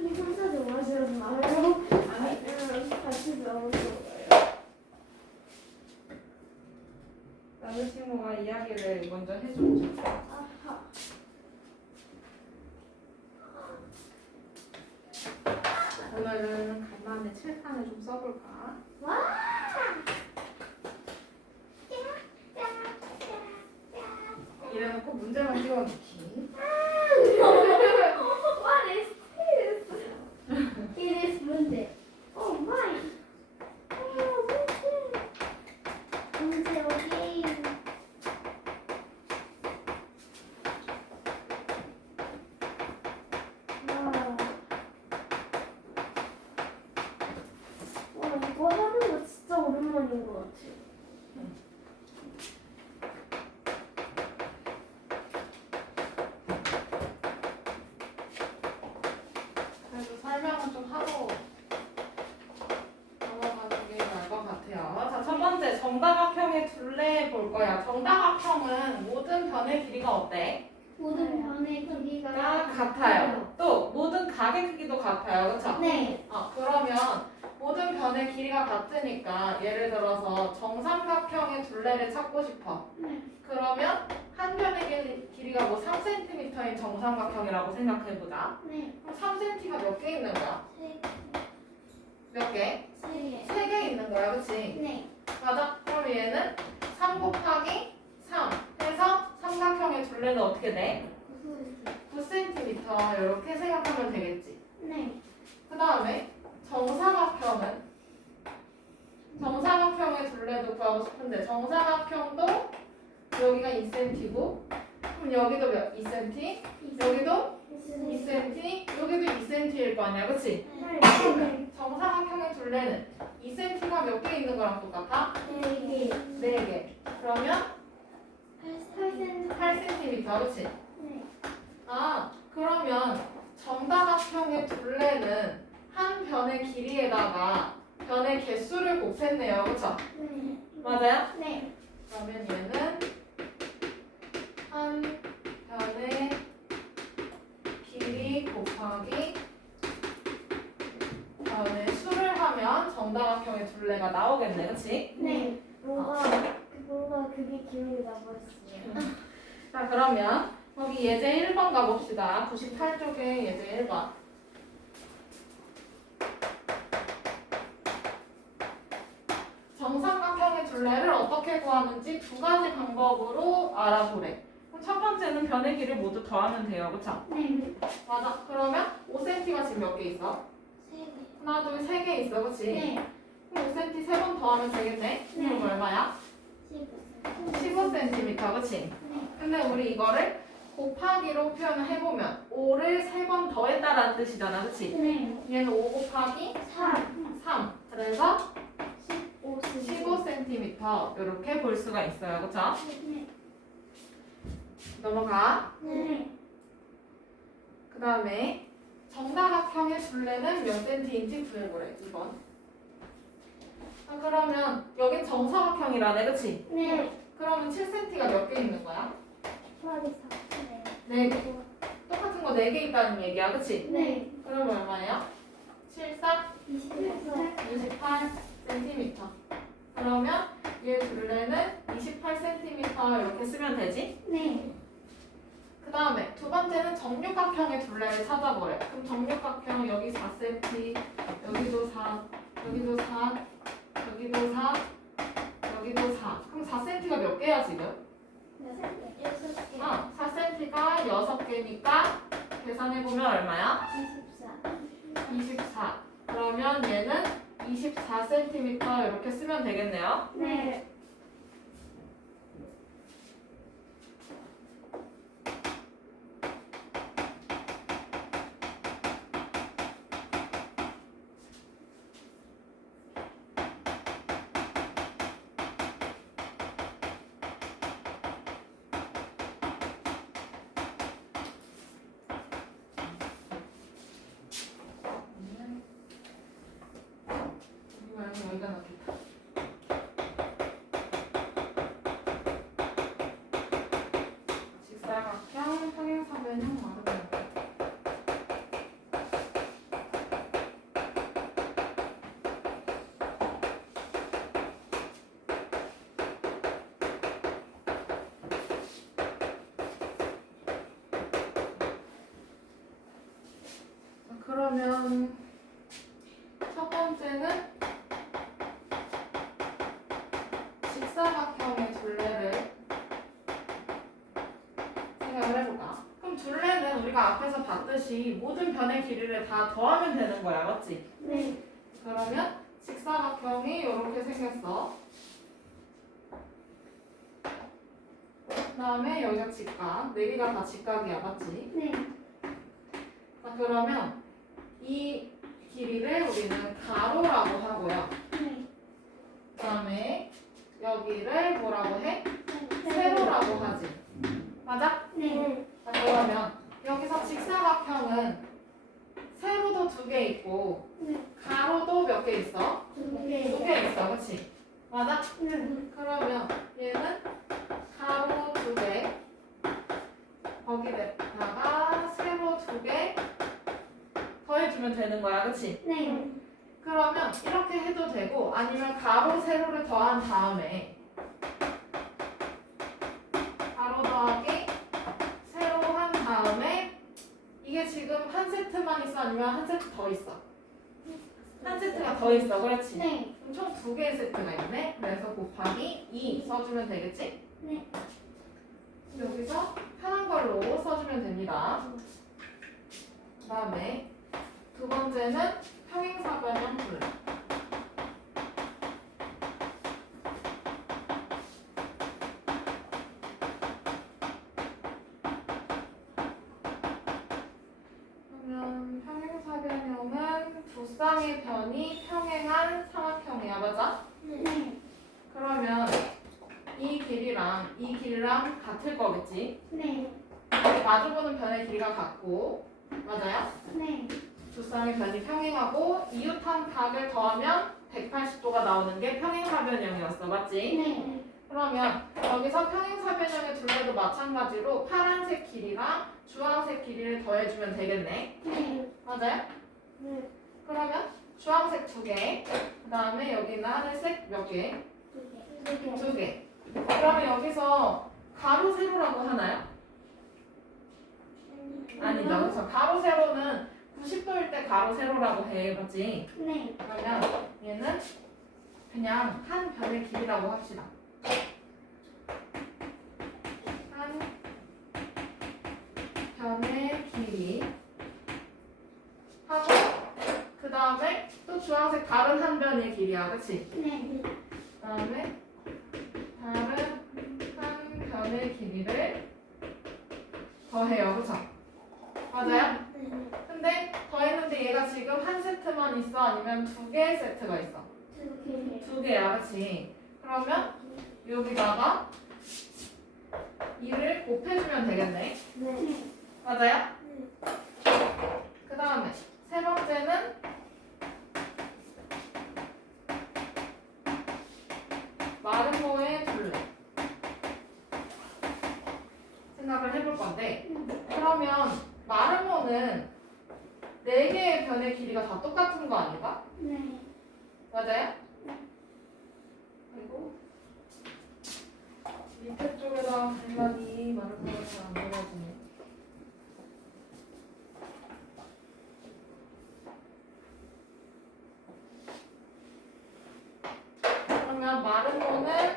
선생님 혼자 좀 하시지 마요. 아니 같이 배워서. 남자친구가 이야기를 먼저 해줬죠. 아하. 오늘은 간만에 칠판을 좀 써볼까? 와. 이래놓고 문제만 띄워놓기. What is this? It is 문제. Oh my. 문제 오케이. 와, 이거 하는 거 진짜 오랜만인 것 같아. 그래도 설명은 좀 하고 넘어가는 게 나을 것 같아요. 자, 첫 번째 정다각형의 둘레 볼 거야. 정다각형은 모든 변의 길이가 어때? 모든 변의 길이가 같아요. 또 모든 각의 크기도 같아요. 그렇죠? 네. 그러면 모든 변의 길이가 같으니까 예를 들어서 정삼각형의 둘레를 찾고 싶어. 네. 그러면 한 변의 길이가 뭐 3cm인 정삼각형이라고 생각해보자. 네. 그럼 3cm가 몇 개 있는 거야? 몇 개? 세 개. 3개 있는 거야, 그치? 네. 맞아? 그럼 얘는 3 곱하기 3 해서 삼각형의 둘레는 어떻게 돼? 9cm 이렇게 생각하면 되겠지. 네. 그 다음에 정사각형의 둘레도 구하고 싶은데 정사각형도 여기가 2cm고 그럼 여기도 몇 2cm? 여기도 2cm? 여기도 2cm일 거 아니야, 그치? 네. 정사각형의 둘레는 2cm가 몇 개 있는 거랑 똑같아? 네. 4개. 그러면 8cm. 8cm, 그치? 네. 그러면 정다각형의 둘레는 한 변의 길이에다가 변의 개수를 곱했네요, 그쵸? 네. 맞아요? 네. 그러면 얘는 한 변의 길이 곱하기 변의 수를 하면 정다각형의 둘레가 나오겠네, 그치? 네. 뭔가 그게 기억이 나버렸어요. 자, 그러면 거기 예제 1번 가봅시다. 98쪽에 예제 1번. 정삼각형의 둘레를 어떻게 구하는지 두 가지 방법으로 알아보래. 그럼 첫 번째는 변의 길이를 모두 더하면 돼요, 그쵸? 네. 맞아. 그러면 5cm가 지금 몇 개 있어? 세 개. 하나, 둘, 세 개 있어, 그치? 네. 그럼 5cm 세 번 더하면 되겠네? 네. 그럼 얼마야? 15cm, 그치? 네. 근데 우리 이거를 곱하기로 표현을 해보면 5를 세 번 더했다라는 뜻이잖아, 그치? 네. 얘는 5 곱하기 3. 3. 그래서 15cm. 15cm 이렇게 볼 수가 있어요, 그쵸? 네. 넘어가. 네. 그 다음에 정다각형의 둘레는 몇 cm인지 구해보래, 2번. 그러면 여긴 정사각형이라네, 그치? 네. 그러면 7cm가 몇 개 있는 거야? 더하기 4. 4개. 똑같은 거 4개 있다는 얘기야, 그치? 네. 그럼 얼마예요? 7, 4, 28. 28cm. 그러면 얘 둘레는 28cm 이렇게 쓰면 되지? 네. 그 다음에 두 번째는 정육각형의 둘레를 찾아보래. 그럼 정육각형 여기 4cm, 여기도 4, 여기도 4, 여기도 4, 여기도 4. 그럼 4cm가 몇 개야 지금? 6개. 4cm가 6개니까 계산해보면 얼마야? 24. 24. 그러면 얘는 24cm 이렇게 쓰면 되겠네요. 네. 여기가 낫겠다. 그러면 첫 번째는 직사각형의 둘레를 생각을 해볼까? 그럼 둘레는 우리가 앞에서 봤듯이 모든 변의 길이를 다 더하면 되는 거야, 맞지? 네. 그러면 직사각형이 이렇게 생겼어. 그 다음에 여기가 직각, 네 개가 다 직각이야, 맞지? 네. 자, 그러면 이 길이를 우리는 가로라고 하고요. 네. 그 다음에 여기를 뭐라고 해? 세로라고 하지. 맞아? 네. 자, 그러면 여기서 직사각형은 세로도 2개 있고 네. 가로도 몇 개 있어? 2개. 2개 있어, 그렇지? 맞아? 네. 그러면 얘는 가로 2개, 거기에다가 세로 2개 더해주면 되는 거야, 그렇지? 네. 그러면 이렇게 해도 되고 아니면 가로 세로를 더한 다음에 가로 더하기 세로 한 다음에 이게 지금 한 세트만 있어 아니면 한 세트 더 있어? 한 세트가 더 있어, 그렇지? 네. 그럼 총 2개의 세트가 있네. 그래서 곱하기 2 써주면 되겠지? 네. 여기서 편한 걸로 써주면 됩니다. 그 다음에 두 번째는 평행사변형 둘레. 그러면 평행사변형은 두 쌍의 변이 평행한 삼각형이야, 맞아? 네. 그러면 이 길이랑 같을 거겠지? 네. 마주보는 변의 길이가 같고, 맞아요? 네. 두 쌍의 변이 평행하고 이웃한 각을 더하면 180도가 나오는 게 평행사변형이었어, 맞지? 네. 그러면 여기서 평행사변형의 둘레도 마찬가지로 파란색 길이랑 주황색 길이를 더해주면 되겠네. 네. 맞아요? 네. 그러면 주황색 2개, 그 다음에 여기는 하늘색 몇 개? 2개. 2개. 그러면 여기서 가로 세로라고 하나요? 아니죠. 그래서 가로 세로는 90도일 때 가로 세로라고 해, 맞지? 네. 그러면 얘는 그냥 한 변의 길이라고 합시다. 한 변의 길이 하고 그 다음에 또 주황색 다른 한 변의 길이야, 그렇지? 네. 그 다음에 다른 한 변의 길이를 더해요, 그쵸? 맞아요? 네. 근데 더했는데 얘가 지금 한 세트만 있어? 아니면 2개의 세트가 있어? 2개. 2개야, 그치? 그러면 여기다가 2를 곱해주면 되겠네. 네. 맞아요? 그 다음에 세 번째는 마름모의 둘레 생각을 해볼 건데, 그러면 마름모는 4개의 변의 길이가 다 똑같은 거 아닌가? 네. 맞아요? 그리고 밑에 쪽에다 공간이 마름모가 잘 안 보여지네. 그러면 마름모는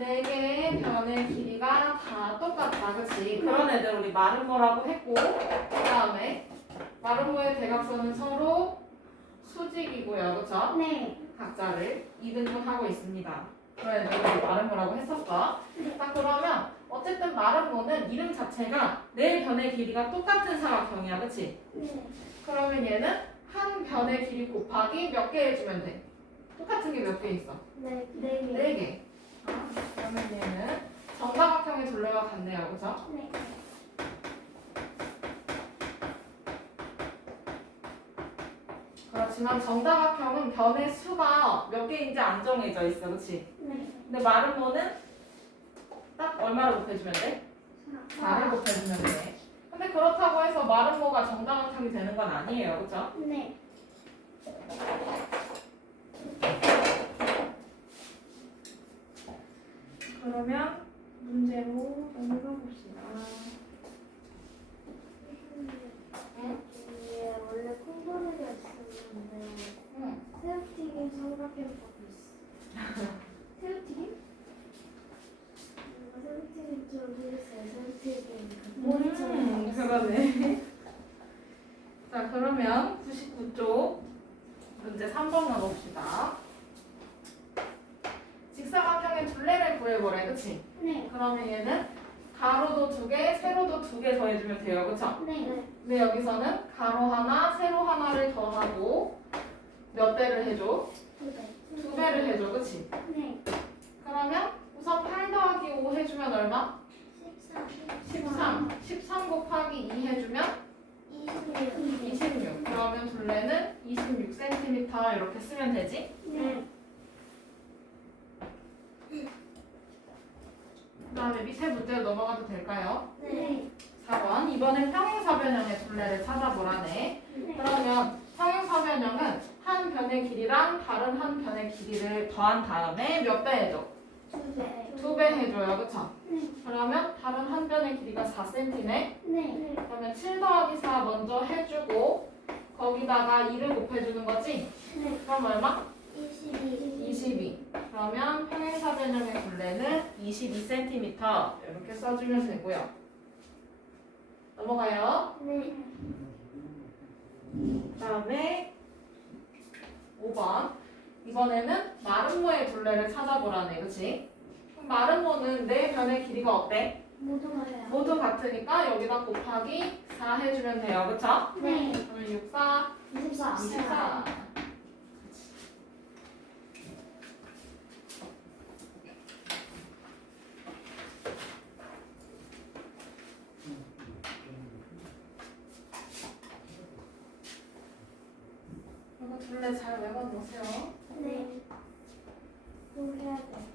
4개의 변의 길이가 다 똑같다, 그치? 그런 애들 우리 마름모라고 했고, 그 다음에 마름모의 대각선은 서로 수직이고요, 그쵸? 네. 각자를 이등분하고 있습니다. 그런 애들 우리 마름모라고 했었어. 자, 그러면 어쨌든 마름모는 이름 자체가 4변의 길이가 똑같은 삼각형이야, 그치? 네. 그러면 얘는 한 변의 길이 곱하기 몇 개 해주면 돼? 똑같은 게 몇 개 있어? 네. 4개. 그러면 얘는 정사각형의 둘레와 같네요, 그죠? 네. 그렇지만 정사각형은 변의 수가 몇 개인지 안 정해져 있어, 그치? 네. 근데 마름모는 딱 얼마를 곱해주면 돼? 4를 곱해주면 돼. 근데 그렇다고 해서 마름모가 정사각형이 되는 건 아니에요, 그죠? 네. 그러면 문제로 넘어가 봅시다. 응? 원래 콩 그러면 99쪽 문제 3번 가봅시다. 직사각형의 둘레를 구해보래, 그치? 네. 그러면 얘는 가로도 2개, 세로도 2개 더해주면 돼요, 그쵸? 네. 근데 여기서는 가로 하나, 세로 하나를 더하고 몇 배를 해줘? 2배를 해줘, 그치? 네. 그러면 우선 8 더하기 5 해주면 얼마? 13. 13 곱하기 2 해주면 26. 그러면 둘레는 26cm 이렇게 쓰면 되지? 네. 그 다음에 밑에 문제로 넘어가도 될까요? 네. 4번. 이번엔 평행사변형의 둘레를 찾아보라네. 그러면 평행사변형은 한 변의 길이랑 다른 한 변의 길이를 더한 다음에 몇 배 해줘? 2배 해줘요, 그쵸? 네. 그러면 다른 한 변의 길이가 4cm네? 네. 그러면 7 더하기 4 먼저 해주고 거기다가 2를 곱해주는 거지? 네. 그럼 얼마? 22. 22. 그러면 평행사변형의 둘레는 22cm 이렇게 써주면 되고요. 넘어가요. 네. 그 다음에 5번. 이번에는 마름모의 둘레를 찾아보라네, 그치? 그럼 마름모는 네 변의 길이가 어때? 모두 맞아요. 모두 같으니까 여기다 곱하기 4 해주면 돼요, 그쵸? 네. 그러면 6, 4, 24. 24. 이거 둘레 잘 외워놓으세요. 네. 또 해야 돼.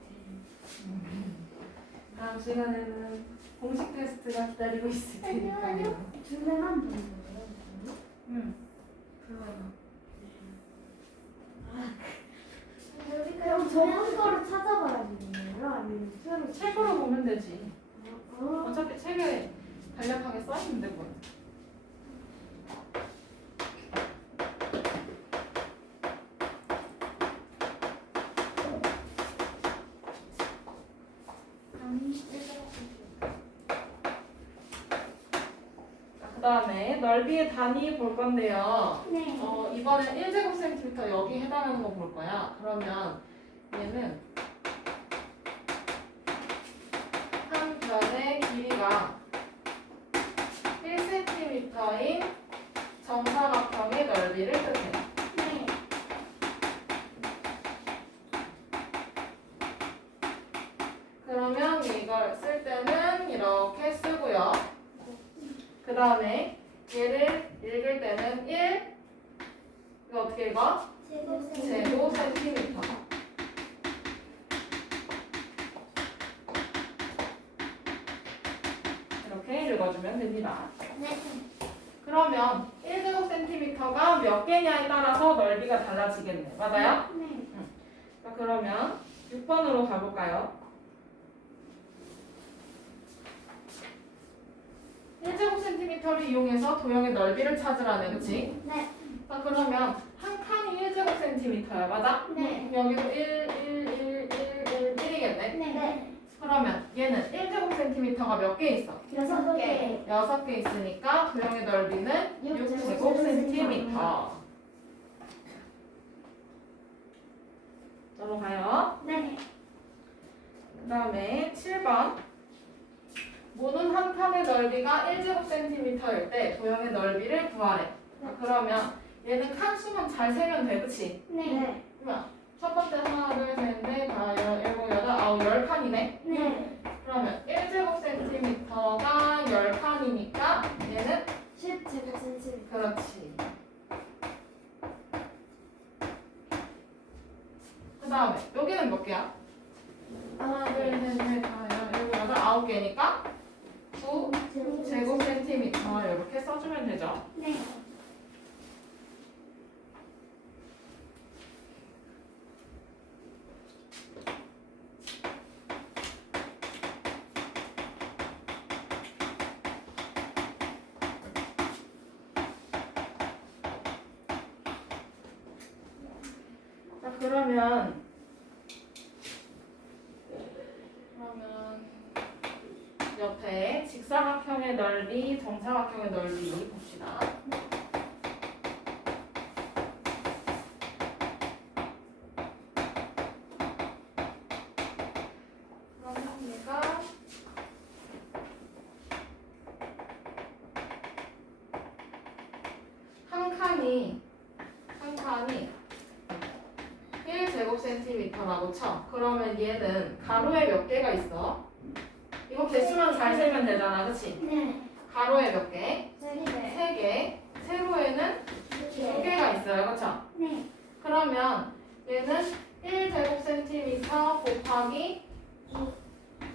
다음 시간에는 공식 테스트가 기다리고 있을 테니까요. 둘레만 보는 거예요? 응. 그거요. 그럼 저번 거를 찾아봐야겠네요? 아니면 새로 책으로 보면 되지. 어? 어차피 책에 간략하게 써있는데 뭐. 그 다음에 넓이의 단위 볼 건데요. 네. 이번엔 1제곱센티미터 여기 해당하는 거 볼 거야. 그러면 얘는 한 변의 길이가 1cm인 정사각형의 넓이를 뜻해. 네. 그러면 이걸 쓸 때는 이렇게 쓰고요. 그 다음에 얘를 읽을 때는 1, 이거 어떻게 읽어? 제곱센티미터. 이렇게 읽어주면 됩니다. 네. 그러면 1제곱센티미터가 몇 개냐에 따라서 넓이가 달라지겠네. 맞아요? 네. 자, 그러면 6번으로 가볼까요? 1제곱센티미터를 이용해서 도형의 넓이를 찾으라네, 그치? 네. 자, 그러면 한 칸이 1제곱센티미터야, 맞아? 네. 그럼 여기도 1이겠네? 네. 그러면 얘는 1제곱센티미터가 몇 개 있어? 6개. 6개 있으니까 도형의 넓이는 6제곱센티미터. 넘어가요. 네. 그 다음에 7번. 모든 한 칸의 넓이가 1제곱센티미터일 때 도형의 넓이를 구하래. 자, 그러면 얘는 칸 수만 잘 세면 돼, 그치? 네. 그러면 첫 번째 하나, 둘, 셋, 넷, 다, 일곱, 여덟, 아홉, 10칸이네? 네. 그러면 1제곱센티미터가 10칸이니까 얘는 10제곱센티미터. 그렇지. 그 다음에 여기는 몇 개야? 하나, 둘, 셋, 넷, 다, 일곱, 여덟, 9개니까 9제곱센티미터 이렇게 써주면 되죠. 네. 자, 그러면 옆에 직사각형의 넓이, 정사각형의 넓이 봅시다. 칸이 1제곱센티미터라고 쳐. 그러면 얘는 가로에 몇 개가 있어? 이거 개수만 잘 세면 되잖아, 그치? 네. 가로에 몇 개? 네. 3개. 세로에는 2개가 있어요, 그쵸? 네. 그러면 얘는 1제곱센티미터 곱하기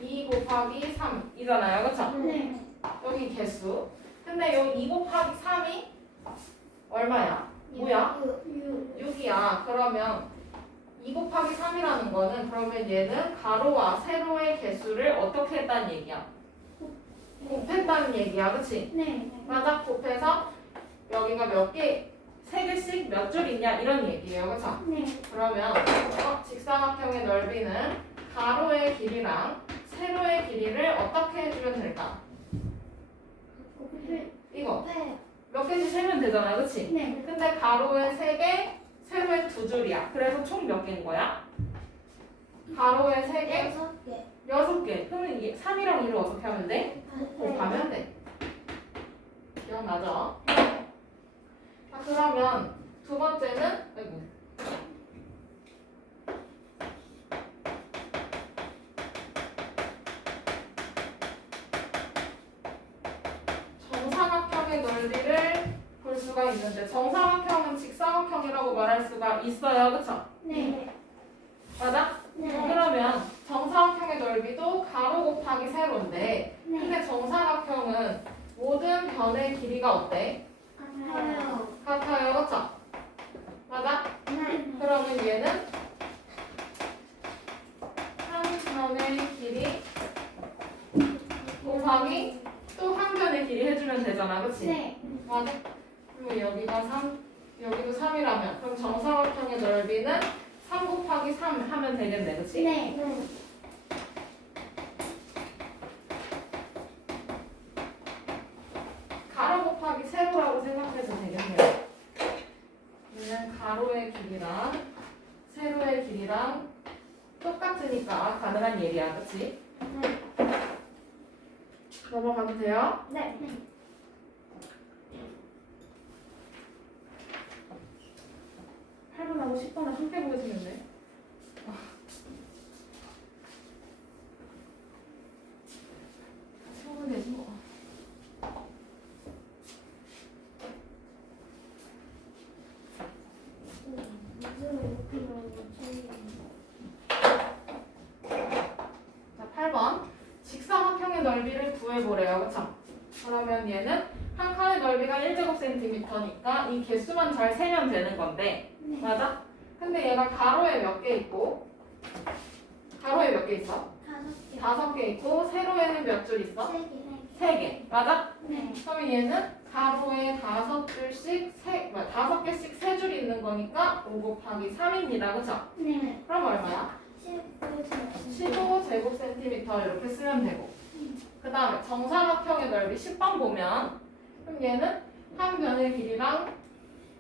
2 곱하기 3이잖아요, 그쵸? 네. 여기 개수. 근데 여기 2 곱하기 3이 얼마야? 뭐야? 6이야. 그러면 2 곱하기 3이라는 거는 그러면 얘는 가로와 세로의 개수를 어떻게 했다는 얘기야? 곱했다는 얘기야, 그치? 네. 맞아? 곱해서 여기가 몇 개, 3개씩 몇 줄 있냐 이런 얘기예요, 그쵸? 네. 그러면 직사각형의 넓이는 가로의 길이랑 세로의 길이를 어떻게 해주면 될까? 이거 몇 개씩 세면 되잖아, 그치? 네. 근데 가로에 3개, 세로에 2줄이야. 그래서 총 몇 개인 거야? 가로에 3개, 6개. 그러면 이게 3이랑 2를 어떻게 하면 돼? 곱하면 돼. 기억나죠? 자, 그러면 두 번째는 아이고. 정사각형의 넓이를 볼 수가 있는데 정사각형은 직사각형이라고 말할 수가 있어요, 그쵸? 네. 맞아? 네. 그러면 정사각형의 넓이도 가로 곱하기 세로인데 네. 근데 정사각형은 모든 변의 길이가 어때? 같아요. 같아요, 그쵸? 맞아? 네. 그러면 얘는 한 변의 길이 곱하기 또 한 변의 길이 해주면 되잖아, 그치? 네. 맞아? 그러면 여기가 3, 여기도 3이라면 그럼 정사각형의 넓이는 3 곱하기 3 하면 되겠네, 그치? 네. 가로 곱하기 세로라고 생각해서 되겠네요. 얘는 가로의 길이랑 세로의 길이랑 똑같으니까 가능한 얘기야, 그치? 넘어가도 돼요? 네. 8번하고 10번을 함께 보여주겠네. 처음은 되지 뭐. 자, 8번. 직사각형의 넓이를 구해보래요. 그쵸? 그러면 얘는 한 칸의 넓이가 1제곱센티미터니까 이 개수만 잘 세면 되는 건데 맞아? 근데 얘가 가로에 몇 개 있고 가로에 몇 개 있어? 5개 있고 세로에는 몇 줄 있어? 3개. 맞아? 네. 그러면 얘는 가로에 5줄씩 5개씩 3줄 있는 거니까 5 곱하기 3입니다. 그쵸? 네. 그럼 얼마야? 15제곱센티미터 이렇게 쓰면 되고 그 다음에 정사각형의 넓이 10번 보면 그럼 얘는 한 변의 길이랑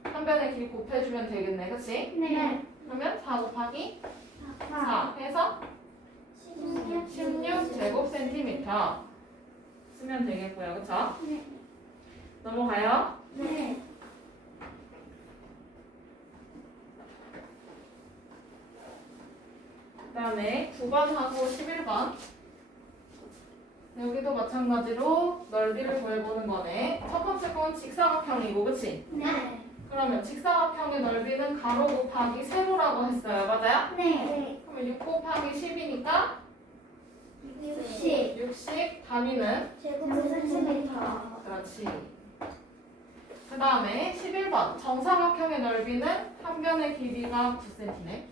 한 변의 길이 곱해주면 되겠네, 그치? 네. 그러면 4 곱하기 4 해서 16제곱센티미터 쓰면 되겠고요, 그쵸? 네. 넘어가요. 네. 그 다음에 9번하고 11번 여기도 마찬가지로 넓이를 구해보는 거네. 첫 번째 건 직사각형이고, 그치? 네. 그러면 직사각형의 넓이는 가로 곱하기 세로라고 했어요. 맞아요? 네. 그러면 6 곱하기 10이니까 60 단위는 제곱센티미터. 그렇지. 그 다음에 11번 정사각형의 넓이는 한 변의 길이가 9cm네. 네.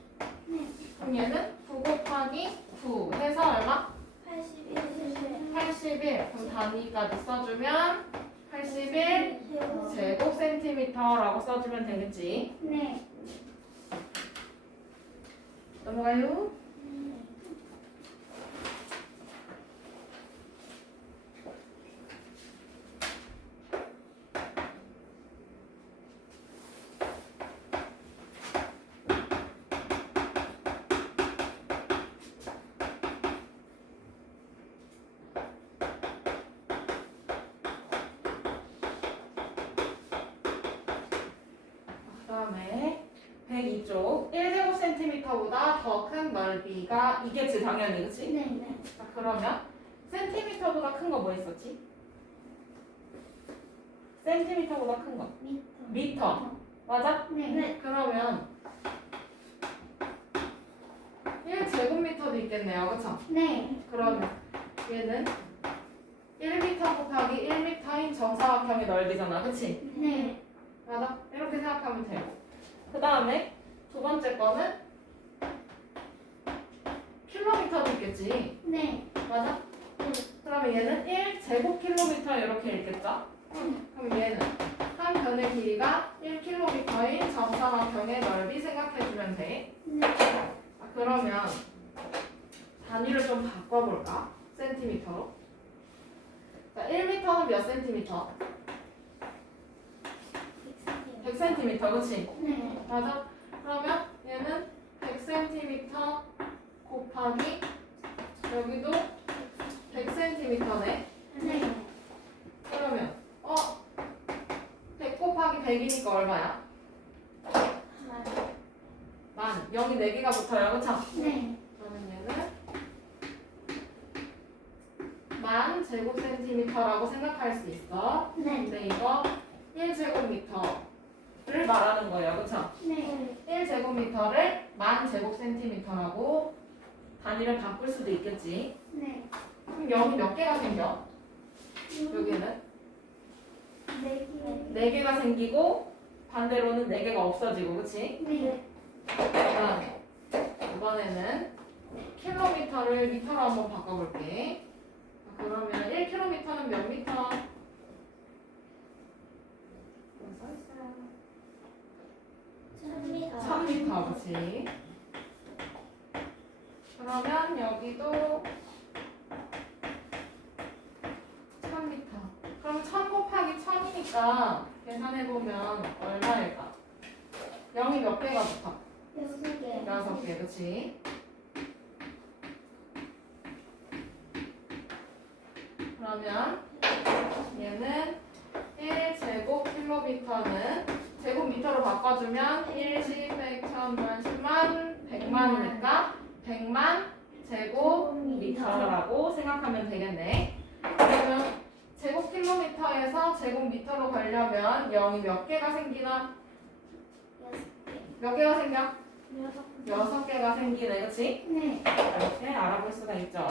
그럼 얘는 9 곱하기 9 해서 얼마? 81. 그럼 단위까지 써주면 81 제곱센티미터라고 써주면 되겠지. 네. 넘어가요. 다음에 102쪽 1제곱센티미터보다 더 큰 넓이가 이겠지 당연히 그치? 네, 네. 자 그러면 센티미터보다 큰 거 뭐 있었지? 센티미터보다 큰 거 미터 맞아? 네. 네. 그러면 1제곱미터도 있겠네요 그쵸? 네. 그러면 얘는 1m 곱하기 1m인 정사각형의 넓이잖아 그치? 네. 맞아? 이렇게 생각하면 돼요 그 다음에 두 번째 거는 킬로미터도 있겠지 네. 맞아? 그러면 얘는 1제곱킬로미터 이렇게 읽겠죠? 그럼 얘는 한 변의 길이가 1km인 정사각형의 넓이 생각해주면 돼. 네. 자, 그러면 단위를 좀 바꿔볼까? 센티미터로. 자, 1m는 몇 센티미터? 100cm, 그치? 네. 맞아? 그러면 얘는 100cm 곱하기 여기도 100cm네. 네. 그러면 100 곱하기 100이니까 얼마야? 만. 여기 4개가 붙어요. 그쵸? 네. 그러면 얘는 만 제곱센티미터라고 생각할 수 있어. 네. 근데 이거 1제곱미터를 말하는 거예요. 그쵸? 네. 1제곱미터를 만 제곱센티미터라고 단위를 바꿀 수도 있겠지. 네. 그럼 0이 몇 개가 생겨? 여기는 네. 4개가 생기고 반대로는 4개가 없어지고 그치? 네. 그다음에 이번에는 킬로미터를 미터로 한번 바꿔볼게. 그러면 1km는 몇 미터? 써있어요. 1000미터, 그치? 그러면 여기도 1000미터. 그럼 1000 곱하기 1000이니까 계산해보면 얼마일까? 0이 몇 개가 붙어? 6개. 6개, 그치? 그러면 얘는 1제곱킬로미터는 제곱미터로 바꿔주면 1, 10, 100, 1000만, 10만, 100만이니까 100만 제곱미터라고 생각하면 되겠네. 그러면 제곱킬로미터에서 제곱미터로 가려면 0이 몇 개가 생기나? 몇 개가 생겨? 6개가 생기네, 그치? 네. 이렇게 알아볼 수가 있죠.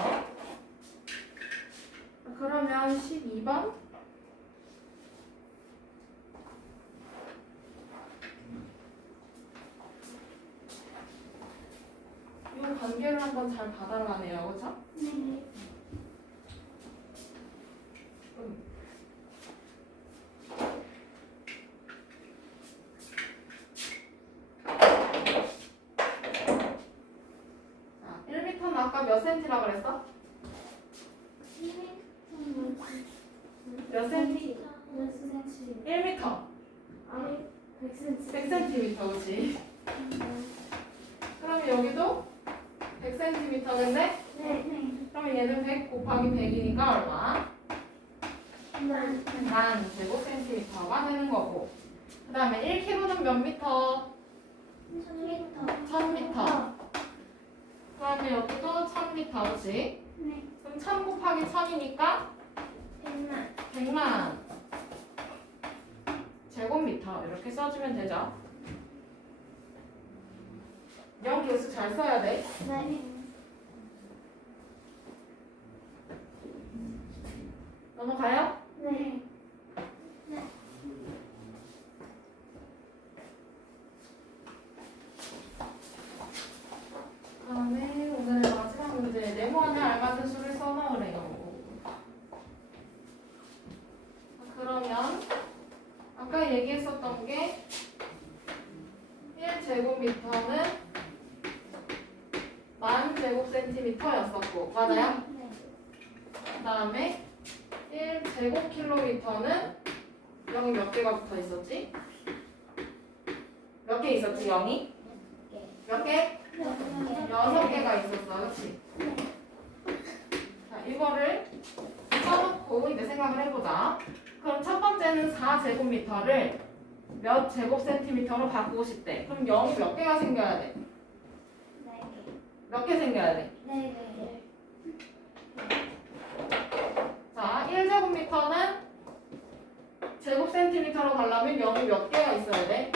그러면 12번? 이 관계를 한번 잘 봐달라네요, 그쵸? 네. 자, 1m는 아까 몇 센티라고 그랬어? 몇 센티? 1m. 100cm, 그치? 그럼 여기도 100cm인데? 네. 그럼 얘는 100 곱하기 100이니까 얼마? 만 제곱센티미터가 되는 거고. 그 다음에 1kg는 몇 미터? 1000m. 그러면 여기도 1000m, 그치? 네. 그럼 1000 곱하기 1000이니까 100만 제곱미터 이렇게 써주면 되죠. 0 개수 잘 써야 돼. 네. 넘어가요? 네. 다음에 오늘 마지막 문제 네모안에 알맞은 수를 써넣으래요. 그러면 아까 얘기했었던 게 1제곱미터는 1000제곱센티미터였었고 맞아요? 네. 그 다음에 1제곱킬로미터는 0이 몇 개가 붙어 있었지? 몇 개 있었지 0이? 몇 개? 6개가 있었어, 그렇지? 자, 이거를 써놓고 이제 생각을 해보자. 그럼 첫 번째는 4제곱미터를 몇 제곱센티미터로 바꾸고 싶대. 그럼 0이 몇 개가 생겨야 돼? 몇 개 생겨야 돼? 자, 1제곱미터는 제곱센티미터로 가려면 0이 몇 개가 있어야 돼?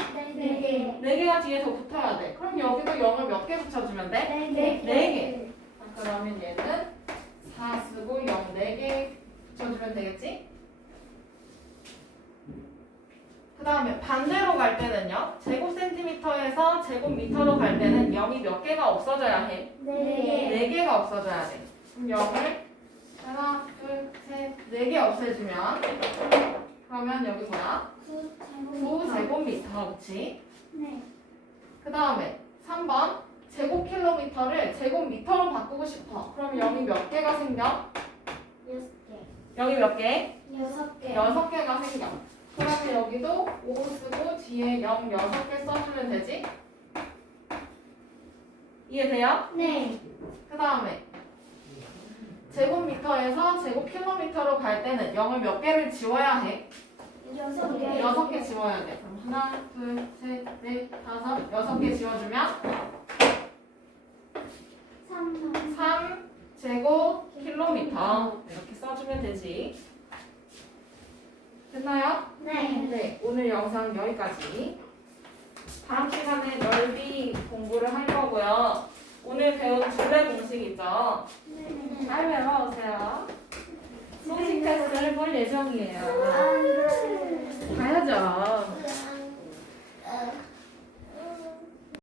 4개가 뒤에 더 붙어야 돼. 그럼 여기도 0을 몇 개 붙여주면 돼? 4개. 자, 그러면 얘는 4 쓰고 0 4개 붙여주면 되겠지? 그 다음에 반대로 갈 때는요. 제곱센티미터에서 제곱미터로 갈 때는 0이 몇 개가 없어져야 해? 4개가 없어져야 돼. 그럼 0을 하나, 둘, 셋, 4개 없애주면 그러면 여기 뭐야? 9제곱미터, 그치? 그 다음에 3번 제곱킬로미터를 제곱미터로 바꾸고 싶어. 그럼 0이 몇 개가 생겨? 0이 몇 개? 6개가 생겨. 그러면 여기도 5 쓰고 뒤에 0 6개 써주면 되지? 이해돼요? 그 다음에 제곱미터에서 제곱킬로미터로 갈 때는 0을 몇 개를 지워야 해? 6개 지워야 돼. 그럼 하나, 둘, 셋, 넷, 다섯, 6개 지워주면 3제곱킬로미터 이렇게 써주면 되지. 됐나요? 네, 오늘 영상 여기까지. 다음 시간에 넓이 공부를 할 거고요. 오늘 배운 둘레 공식 있죠? 잘 외워오세요. 소식 테스트를 볼 예정이에요.